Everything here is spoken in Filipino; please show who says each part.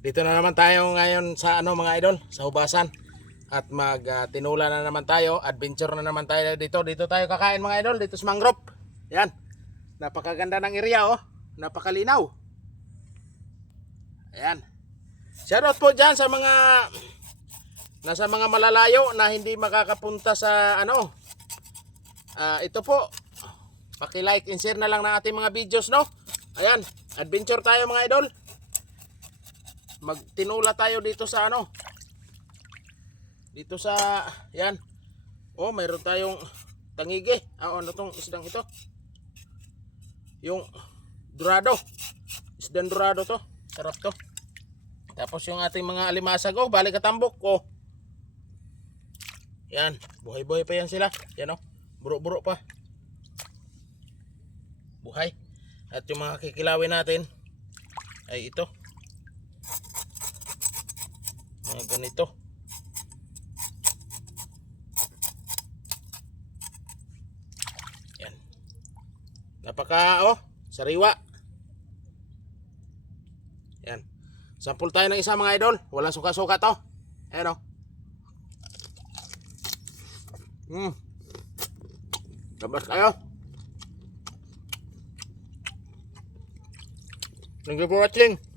Speaker 1: Dito na naman tayo ngayon sa ano mga idol, sa hubasan. At mag ah, tinula na naman tayo, adventure na naman tayo dito. Dito tayo kakain mga idol, dito sa mangrove. Yan. Napakaganda ng area oh. Napakalinaw. Ayan. Shoutout po dyan sa mga nasa mga malalayo na hindi makakapunta sa ano. Ah, ito po. Paki-like and share na lang ng ating mga videos, no? Ayan, adventure tayo mga idol. Magtinula tayo dito sa ano? Dito sa yan. Oh, mayroon tayong tangige. Ah, ano tong isdang ito? Yung dorado. Isdang dorado to. Sarap to. Tapos yung ating mga alimasag, oh, balik katambok ko. Yan, buhay-buhay pa yan sila. Yan oh, buro-buro pa. Buhay. At yung mga kikilawin natin ay ito. Mga ganito. Yan. Napaka, oh, sariwa. Yan. Sampul tayo ng isa mga idol. Walang suka-suka to. Ayan oh. Hmm. Labas kayo. Thank you for watching.